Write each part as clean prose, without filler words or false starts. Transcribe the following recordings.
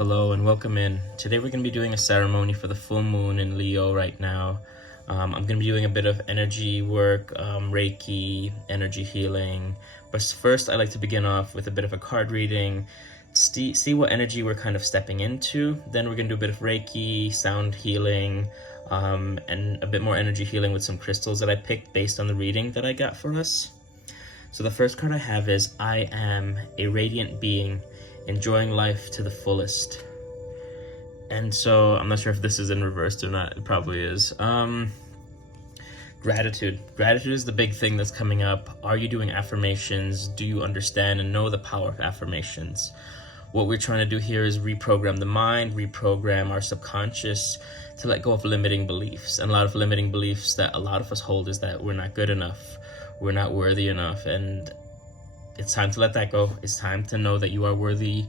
Hello and welcome in. Today we're going to be doing a ceremony for the full moon in Leo right now. I'm going to be doing a bit of energy work, Reiki, energy healing. But first I like to begin off with a bit of a card reading, see what energy we're kind of stepping into. Then we're going to do a bit of Reiki, sound healing, and a bit more energy healing with some crystals that I picked based on the reading that I got for us. So the first card I have is I am a radiant being, enjoying life to the fullest. And so I'm not sure if this is in reversed or not. It probably is. Gratitude is the big thing that's coming up. Are you doing affirmations? Do you understand and know the power of affirmations? What we're trying to do here is reprogram the mind, reprogram our subconscious to let go of limiting beliefs. And a lot of limiting beliefs that a lot of us hold is that we're not good enough, we're not worthy enough, and it's time to let that go. It's time to know that you are worthy,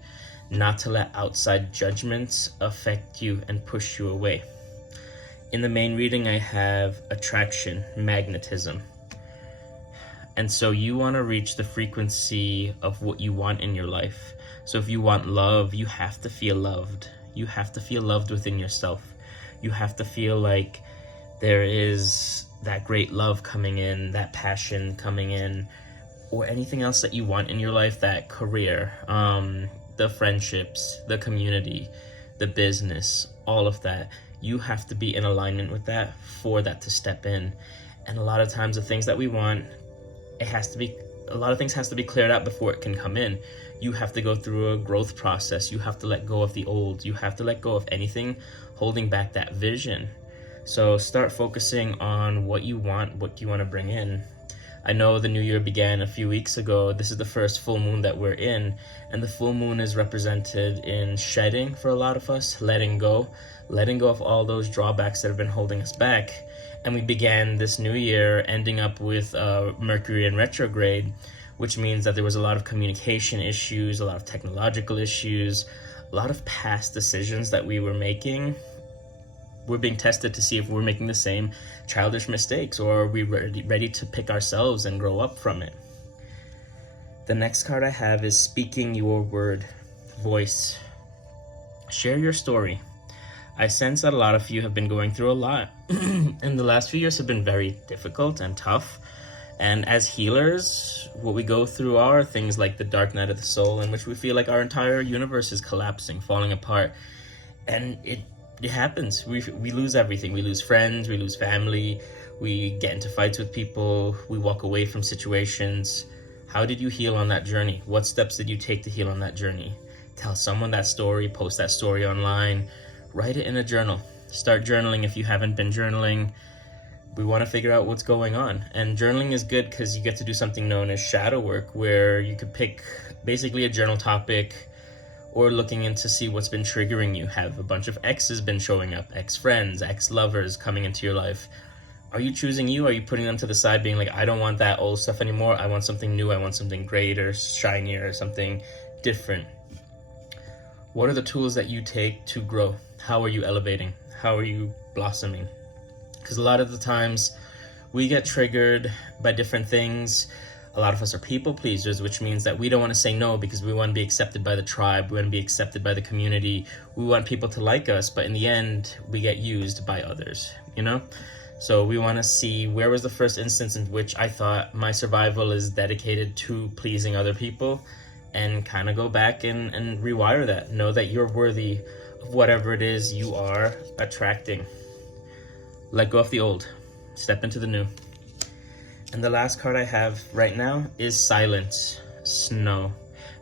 not to let outside judgments affect you and push you away. In the main reading, I have attraction, magnetism. And so you want to reach the frequency of what you want in your life. So if you want love, you have to feel loved. You have to feel loved within yourself. You have to feel like there is that great love coming in, that passion coming in, or anything else that you want in your life, that career, the friendships, the community, the business, all of that. You have to be in alignment with that for that to step in. And a lot of times the things that we want, a lot of things has to be cleared out before it can come in. You have to go through a growth process. You have to let go of the old. You have to let go of anything holding back that vision. So start focusing on what you want to bring in. I know the new year began a few weeks ago. This is the first full moon that we're in, and the full moon is represented in shedding for a lot of us, letting go of all those drawbacks that have been holding us back. And we began this new year ending up with Mercury in retrograde, which means that there was a lot of communication issues, a lot of technological issues, a lot of past decisions that we were making. We're being tested to see if we're making the same childish mistakes, or are we ready to pick ourselves and grow up from it. The next card I have is speaking your word, voice. Share your story. I sense that a lot of you have been going through a lot, and the last few years have been very difficult and tough. And as healers, what we go through are things like the dark night of the soul, in which we feel like our entire universe is collapsing, falling apart. And it happens. We lose everything. We lose friends, we lose family, we get into fights with people, we walk away from situations. How did you heal on that journey? What steps did you take to heal on that journey? Tell someone that story, post that story online, write it in a journal. Start journaling if you haven't been journaling. We want to figure out what's going on. And journaling is good because you get to do something known as shadow work, where you could pick basically a journal topic, or looking in to see what's been triggering you. Have a bunch of exes been showing up, ex-friends, ex-lovers coming into your life? Are you choosing you? Are you putting them to the side, being like, I don't want that old stuff anymore, I want something new, I want something greater, shinier, something different? What are the tools that you take to grow? How are you elevating? How are you blossoming? Because a lot of the times we get triggered by different things. A lot of us are people pleasers, which means that we don't want to say no because we want to be accepted by the tribe, we want to be accepted by the community, we want people to like us, but in the end, we get used by others, you know? So we want to see, where was the first instance in which I thought my survival is dedicated to pleasing other people, and kind of go back and rewire that. Know that you're worthy of whatever it is you are attracting. Let go of the old, step into the new. And the last card I have right now is silence, snow.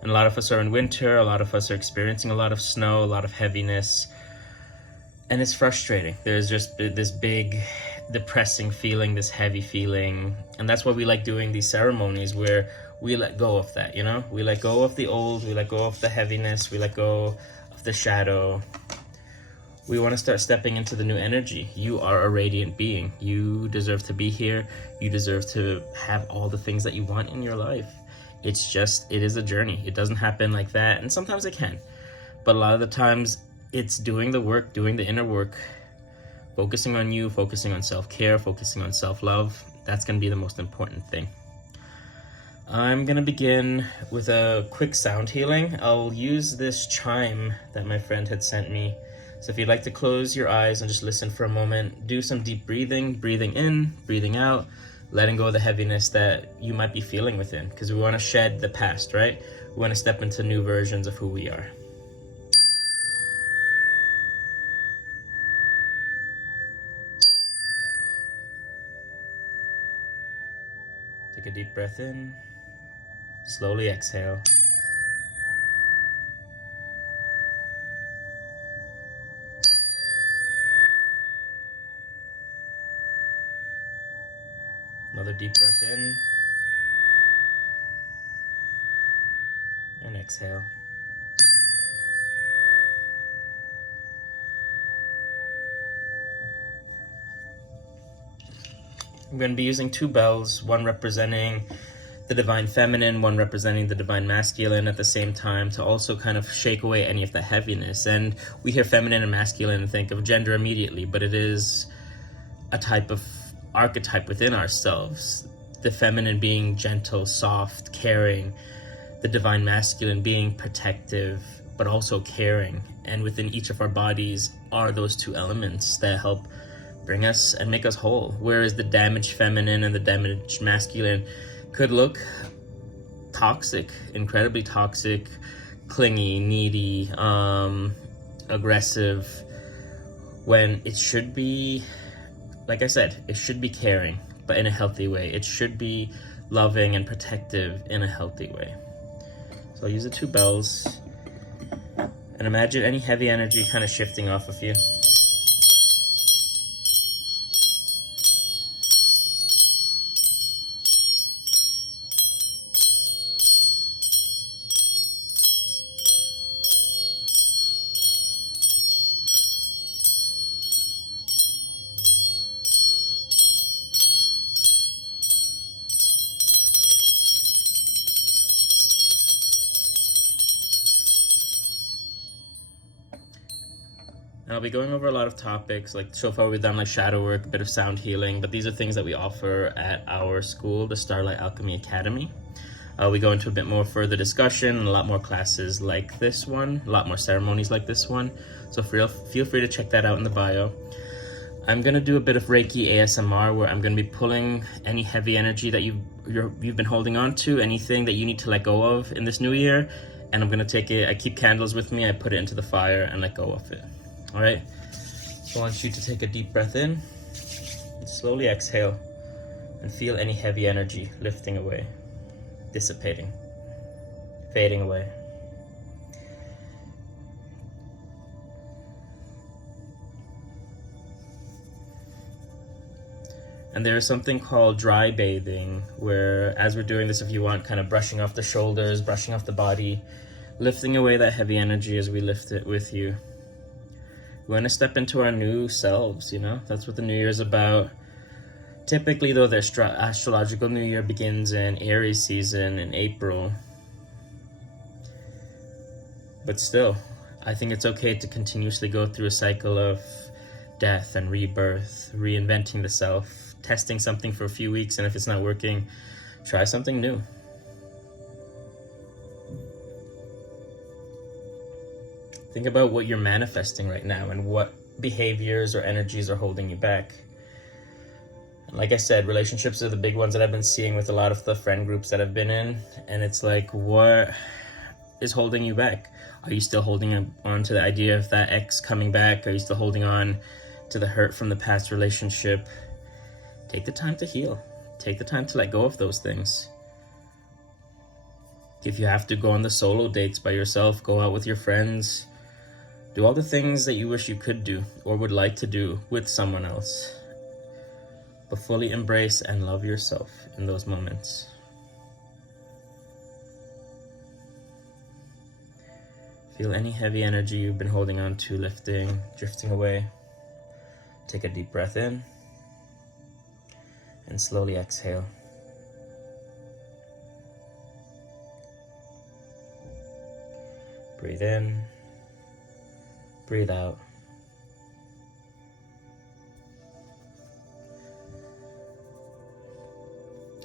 And a lot of us are in winter, a lot of us are experiencing a lot of snow, a lot of heaviness. And it's frustrating. There's just this big depressing feeling, this heavy feeling. And that's why we like doing these ceremonies, where we let go of that, you know? We let go of the old, we let go of the heaviness, we let go of the shadow. We want to start stepping into the new energy. You are a radiant being. You deserve to be here. You deserve to have all the things that you want in your life. It is a journey. It doesn't happen like that. And sometimes it can. But a lot of the times it's doing the work, doing the inner work, focusing on you, focusing on self-care, focusing on self-love. That's going to be the most important thing. I'm gonna begin with a quick sound healing. I'll use this chime that my friend had sent me. So if you'd like to close your eyes and just listen for a moment, do some deep breathing, breathing in, breathing out, letting go of the heaviness that you might be feeling within, because we want to shed the past, right? We want to step into new versions of who we are. Take a deep breath in, slowly exhale. Another deep breath in and exhale. I'm going to be using two bells, one representing the divine feminine, one representing the divine masculine at the same time, to also kind of shake away any of the heaviness. And we hear feminine and masculine and think of gender immediately, but it is a type of archetype within ourselves. The feminine being gentle, soft, caring, the divine masculine being protective, but also caring. And within each of our bodies are those two elements that help bring us and make us whole. Whereas the damaged feminine and the damaged masculine could look toxic, incredibly toxic, clingy, needy, aggressive, when it should be, like I said, it should be caring, but in a healthy way. It should be loving and protective in a healthy way. So I'll use the two bells and imagine any heavy energy kind of shifting off of you. And I'll be going over a lot of topics. Like so far we've done like shadow work, a bit of sound healing, but these are things that we offer at our school, the Starlight Alchemy Academy. We go into a bit more further discussion and a lot more classes like this one, a lot more ceremonies like this one. So feel free to check that out in the bio. I'm gonna do a bit of Reiki ASMR where I'm gonna be pulling any heavy energy that you've been holding on to, anything that you need to let go of in this new year, and I'm gonna take it. I keep candles with me. I put it into the fire and let go of it. All right. So I want you to take a deep breath in, and slowly exhale, and feel any heavy energy lifting away, dissipating, fading away. And there is something called dry bathing, where as we're doing this, if you want, kind of brushing off the shoulders, brushing off the body, lifting away that heavy energy as we lift it with you. We want to step into our new selves, you know? That's what the new year is about. Typically, though, the astrological new year begins in Aries season in April. But still, I think it's okay to continuously go through a cycle of death and rebirth, reinventing the self, testing something for a few weeks, and if it's not working, try something new. Think about what you're manifesting right now and what behaviors or energies are holding you back. And like I said, relationships are the big ones that I've been seeing with a lot of the friend groups that I've been in. And it's like, what is holding you back? Are you still holding on to the idea of that ex coming back? Are you still holding on to the hurt from the past relationship? Take the time to heal. Take the time to let go of those things. If you have to go on the solo dates by yourself, go out with your friends, do all the things that you wish you could do or would like to do with someone else. But fully embrace and love yourself in those moments. Feel any heavy energy you've been holding on to lifting, drifting away. Take a deep breath in and slowly exhale. Breathe in, breathe out.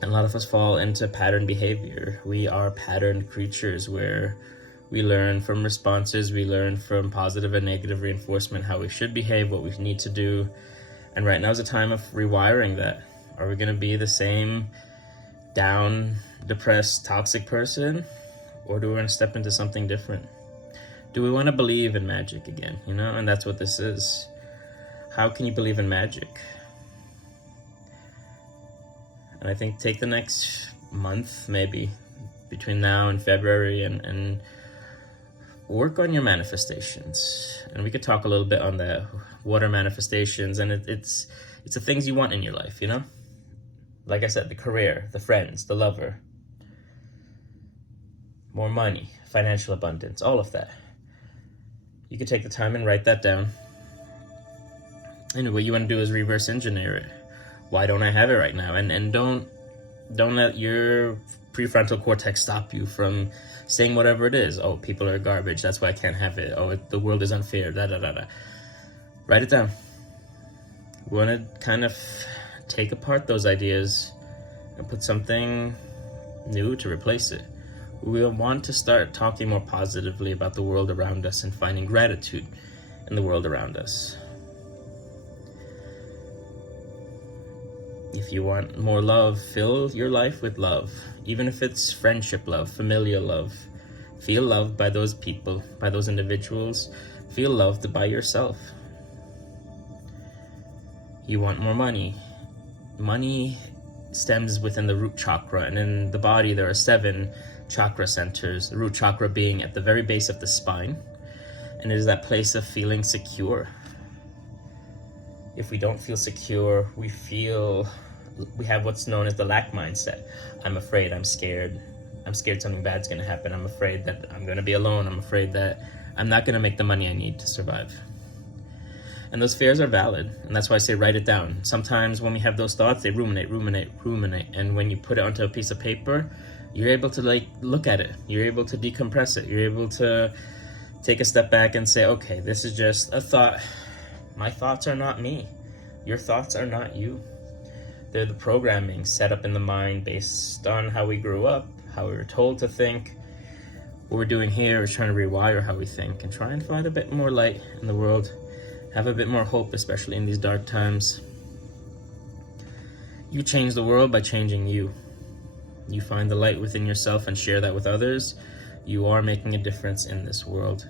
And a lot of us fall into pattern behavior. We are patterned creatures where we learn from responses, we learn from positive and negative reinforcement how we should behave, what we need to do. And right now is a time of rewiring that. Are we going to be the same down, depressed, toxic person? Or do we want to step into something different? Do we want to believe in magic again? You know, and that's what this is. How can you believe in magic? And I think take the next month, maybe, between now and February, and work on your manifestations. And we could talk a little bit on that. What are manifestations? And it's the things you want in your life, you know? Like I said, the career, the friends, the lover, more money, financial abundance, all of that. You could take the time and write that down. And what you want to do is reverse engineer it. Why don't I have it right now? And don't let your prefrontal cortex stop you from saying whatever it is. Oh, people are garbage, that's why I can't have it. Oh, the world is unfair, da da da da. Write it down. We want to kind of take apart those ideas and put something new to replace it. We want to start talking more positively about the world around us and finding gratitude in the world around us. If you want more love, fill your life with love. Even if it's friendship love, familial love. Feel loved by those people, by those individuals. Feel loved by yourself. You want more money. Money stems within the root chakra, and in the body there are 7 chakra centers, the root chakra being at the very base of the spine, and it is that place of feeling secure. If we don't feel secure, we have what's known as the lack mindset. I'm afraid, I'm scared something bad's gonna happen, I'm afraid that I'm gonna be alone, I'm afraid that I'm not gonna make the money I need to survive. And those fears are valid, and that's why I say write it down. Sometimes when we have those thoughts, they ruminate, and when you put it onto a piece of paper, you're able to look at it, you're able to decompress it, you're able to take a step back and say, okay, this is just a thought. My thoughts are not me. Your thoughts are not you. They're the programming set up in the mind based on how we grew up, how we were told to think. What we're doing here is trying to rewire how we think and try and find a bit more light in the world. Have a bit more hope, especially in these dark times. You change the world by changing you. You find the light within yourself and share that with others. You are making a difference in this world.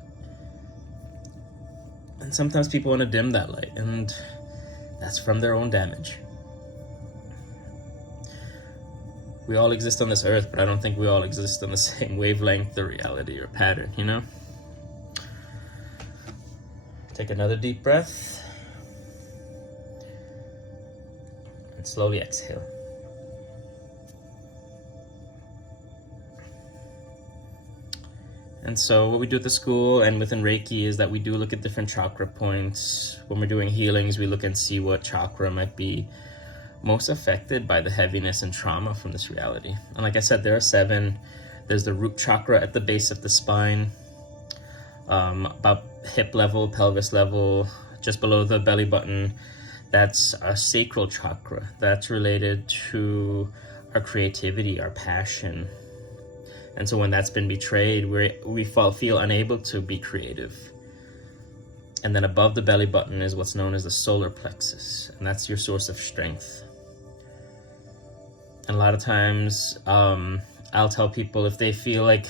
And sometimes people want to dim that light, and that's from their own damage. We all exist on this earth, but I don't think we all exist on the same wavelength or reality or pattern, you know? Take another deep breath. And slowly exhale. And so what we do at the school and within Reiki is that we do look at different chakra points. When we're doing healings, we look and see what chakra might be most affected by the heaviness and trauma from this reality. And like I said, there are 7. There's the root chakra at the base of the spine, about hip level, pelvis level, just below the belly button. That's our sacral chakra. That's related to our creativity, our passion. And so when that's been betrayed, we feel unable to be creative. And then above the belly button is what's known as the solar plexus, and that's your source of strength. And a lot of times, I'll tell people if they feel like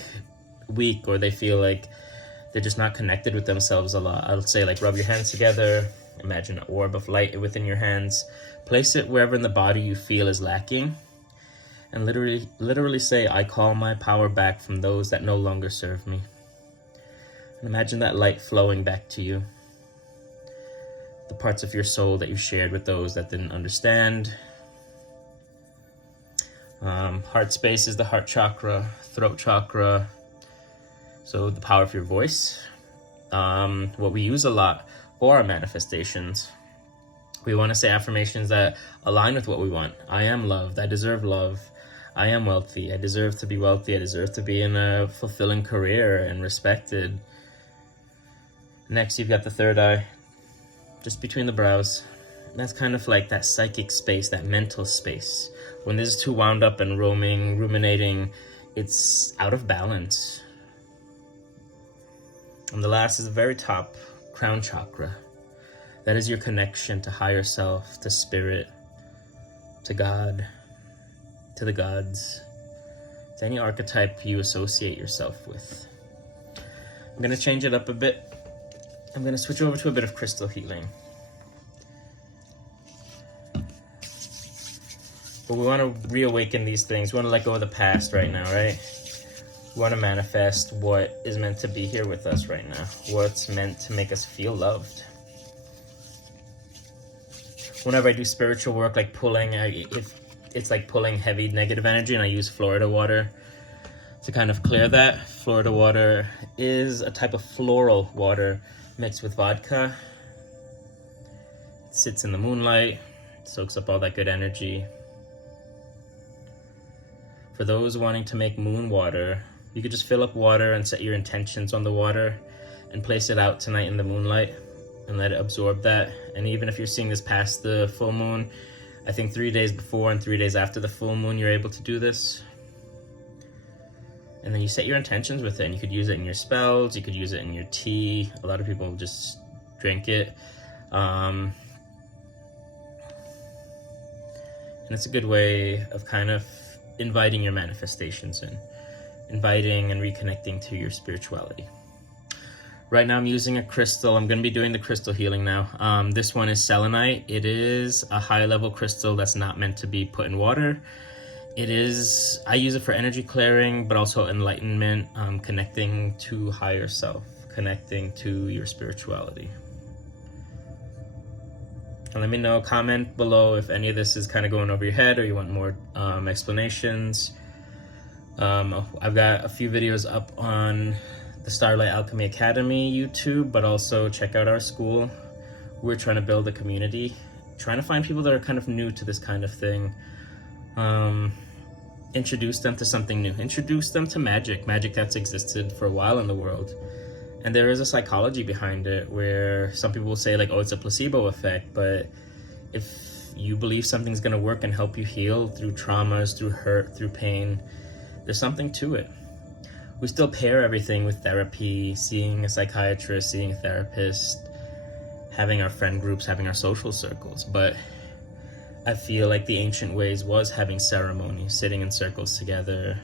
weak or they feel like they're just not connected with themselves a lot, I'll say rub your hands together, imagine an orb of light within your hands, place it wherever in the body you feel is lacking, and literally say, I call my power back from those that no longer serve me. And imagine that light flowing back to you. The parts of your soul that you shared with those that didn't understand. Heart space is the heart chakra, throat chakra. So the power of your voice. What we use a lot for our manifestations. We want to say affirmations that align with what we want. I am loved. I deserve love. I am wealthy. I deserve to be wealthy. I deserve to be in a fulfilling career and respected. Next, you've got the third eye, just between the brows. That's kind of like that psychic space, that mental space. When this is too wound up and roaming, ruminating, it's out of balance. And the last is the very top, crown chakra. That is your connection to higher self, to spirit, to God, to the gods, to any archetype you associate yourself with. I'm going to change it up a bit. I'm going to switch over to a bit of crystal healing. But we want to reawaken these things. We want to let go of the past right now, right? We want to manifest what is meant to be here with us right now. What's meant to make us feel loved. Whenever I do spiritual work, like pulling, if it's like pulling heavy negative energy, and I use Florida water to kind of clear that. Florida water is a type of floral water mixed with vodka. It sits in the moonlight, soaks up all that good energy. For those wanting to make moon water, you could just fill up water and set your intentions on the water and place it out tonight in the moonlight and let it absorb that. And even if you're seeing this past the full moon, I think 3 days before and 3 days after the full moon, you're able to do this. And then you set your intentions with it, and you could use it in your spells, you could use it in your tea. A lot of people just drink it. And it's a good way of kind of inviting your manifestations in, inviting and reconnecting to your spirituality. Right now I'm using a crystal. I'm going to be doing the crystal healing now. This one is selenite. It is a high level crystal that's not meant to be put in water. I use it for energy clearing, but also enlightenment, connecting to higher self, connecting to your spirituality. And let me know, comment below if any of this is kind of going over your head or you want more explanations. I've got a few videos up on the Starlight Alchemy Academy YouTube, but also check out our school. We're trying to build a community, trying to find people that are kind of new to this kind of thing. Introduce them to something new. Introduce them to magic that's existed for a while in the world. And there is a psychology behind it where some people will say like, oh, it's a placebo effect. But if you believe something's gonna work and help you heal through traumas, through hurt, through pain, there's something to it. We still pair everything with therapy, seeing a psychiatrist, seeing a therapist, having our friend groups, having our social circles. But I feel like the ancient ways was having ceremonies, sitting in circles together,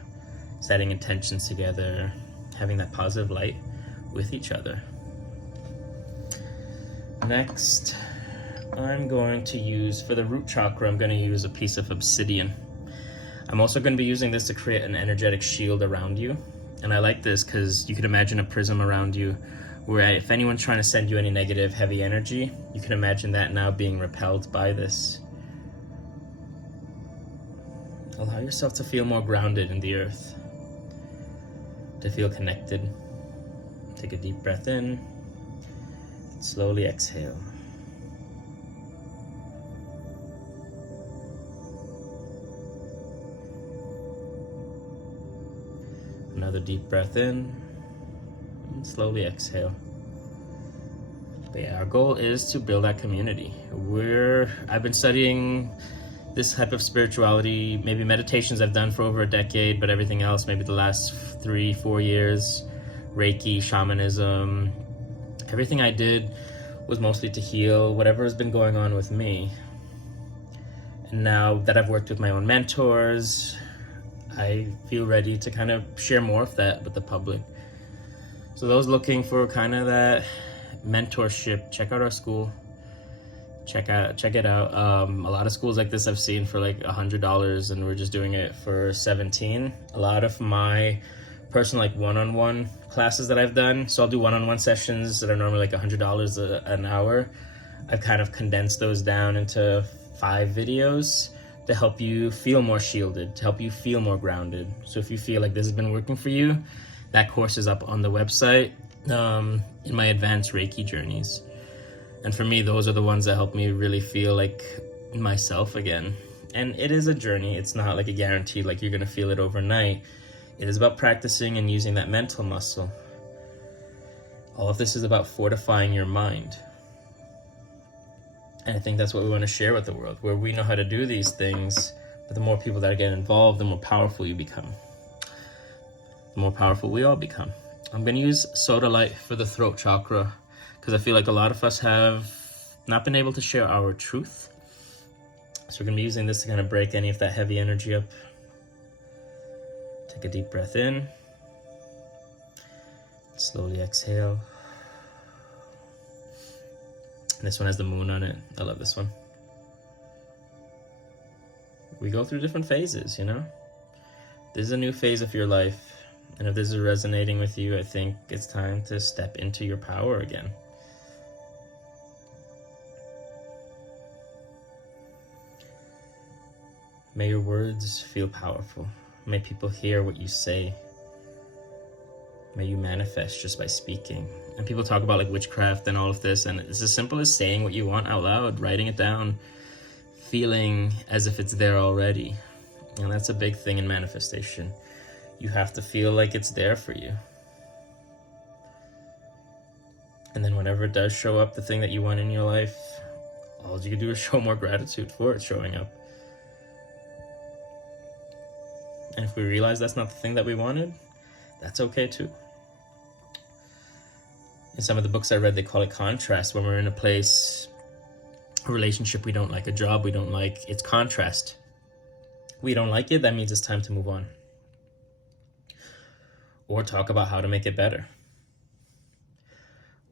setting intentions together, having that positive light with each other. Next, I'm going to use, for the root chakra, I'm going to use a piece of obsidian. I'm also going to be using this to create an energetic shield around you. And I like this because you can imagine a prism around you where if anyone's trying to send you any negative, heavy energy, you can imagine that now being repelled by this. Allow yourself to feel more grounded in the earth, to feel connected. Take a deep breath in, slowly exhale. Another deep breath in, and slowly exhale. But yeah, our goal is to build that community. I've been studying this type of spirituality, maybe meditations I've done for over a decade, but everything else, maybe the last 3-4 years. Reiki, shamanism, everything I did was mostly to heal whatever has been going on with me. And now that I've worked with my own mentors, I feel ready to kind of share more of that with the public. So those looking for kind of that mentorship, check out our school. Check it out. A lot of schools like this I've seen for like $100, and we're just doing it for $17. A lot of my personal like one-on-one classes that I've done, so I'll do one-on-one sessions that are normally like $100 an hour. I've kind of condensed those down into 5 videos to help you feel more shielded, to help you feel more grounded. So if you feel like this has been working for you, that course is up on the website in my advanced Reiki journeys. And for me, those are the ones that help me really feel like myself again. And it is a journey. It's not like a guarantee like you're gonna feel it overnight. It is about practicing and using that mental muscle. All of this is about fortifying your mind. And I think that's what we want to share with the world, where we know how to do these things, but the more people that get involved, the more powerful you become. The more powerful we all become. I'm going to use soda light for the throat chakra, because I feel like a lot of us have not been able to share our truth. So we're going to be using this to kind of break any of that heavy energy up. Take a deep breath in. Slowly exhale. And this one has the moon on it. I love this one. We go through different phases, you know? This is a new phase of your life. And if this is resonating with you, I think it's time to step into your power again. May your words feel powerful. May people hear what you say. May you manifest just by speaking. And people talk about like witchcraft and all of this, and it's as simple as saying what you want out loud, writing it down, feeling as if it's there already. And that's a big thing in manifestation. You have to feel like it's there for you. And then whenever it does show up, the thing that you want in your life, all you can do is show more gratitude for it showing up. And if we realize that's not the thing that we wanted, that's okay too. In some of the books I read, they call it contrast. When we're in a place, a relationship we don't like, a job we don't like, it's contrast. We don't like it, that means it's time to move on. Or talk about how to make it better.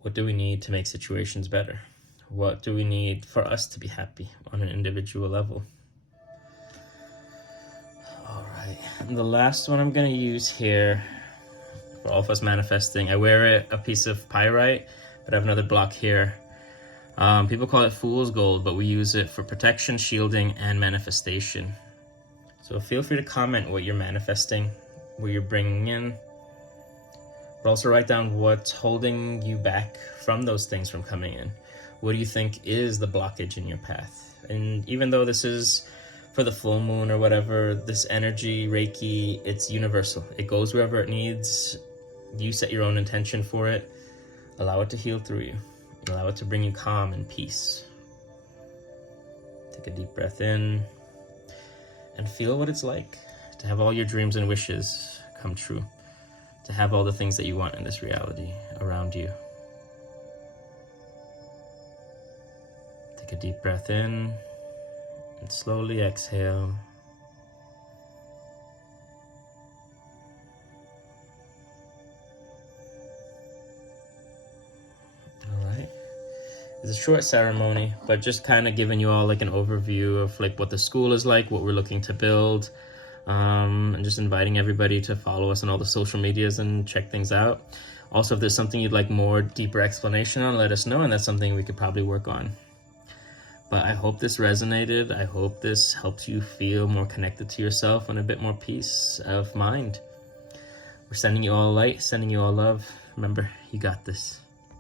What do we need to make situations better? What do we need for us to be happy on an individual level? All right, and the last one I'm gonna use here for all of us manifesting. I wear a piece of pyrite, but I have another block here. People call it fool's gold, but we use it for protection, shielding, and manifestation. So feel free to comment what you're manifesting, what you're bringing in, but also write down what's holding you back from those things from coming in. What do you think is the blockage in your path? And even though this is for the full moon or whatever, this energy, Reiki, it's universal. It goes wherever it needs. You set your own intention for it. Allow it to heal through you. Allow it to bring you calm and peace. Take a deep breath in and feel what it's like to have all your dreams and wishes come true. To have all the things that you want in this reality around you. Take a deep breath in and slowly exhale. Alright. It's a short ceremony, but just kind of giving you all like an overview of like what the school is like, what we're looking to build. And just inviting everybody to follow us on all the social medias and check things out. Also, if there's something you'd like more deeper explanation on, let us know, and that's something we could probably work on. But I hope this resonated. I hope this helps you feel more connected to yourself and a bit more peace of mind. We're sending you all light, sending you all love. Remember, you got this.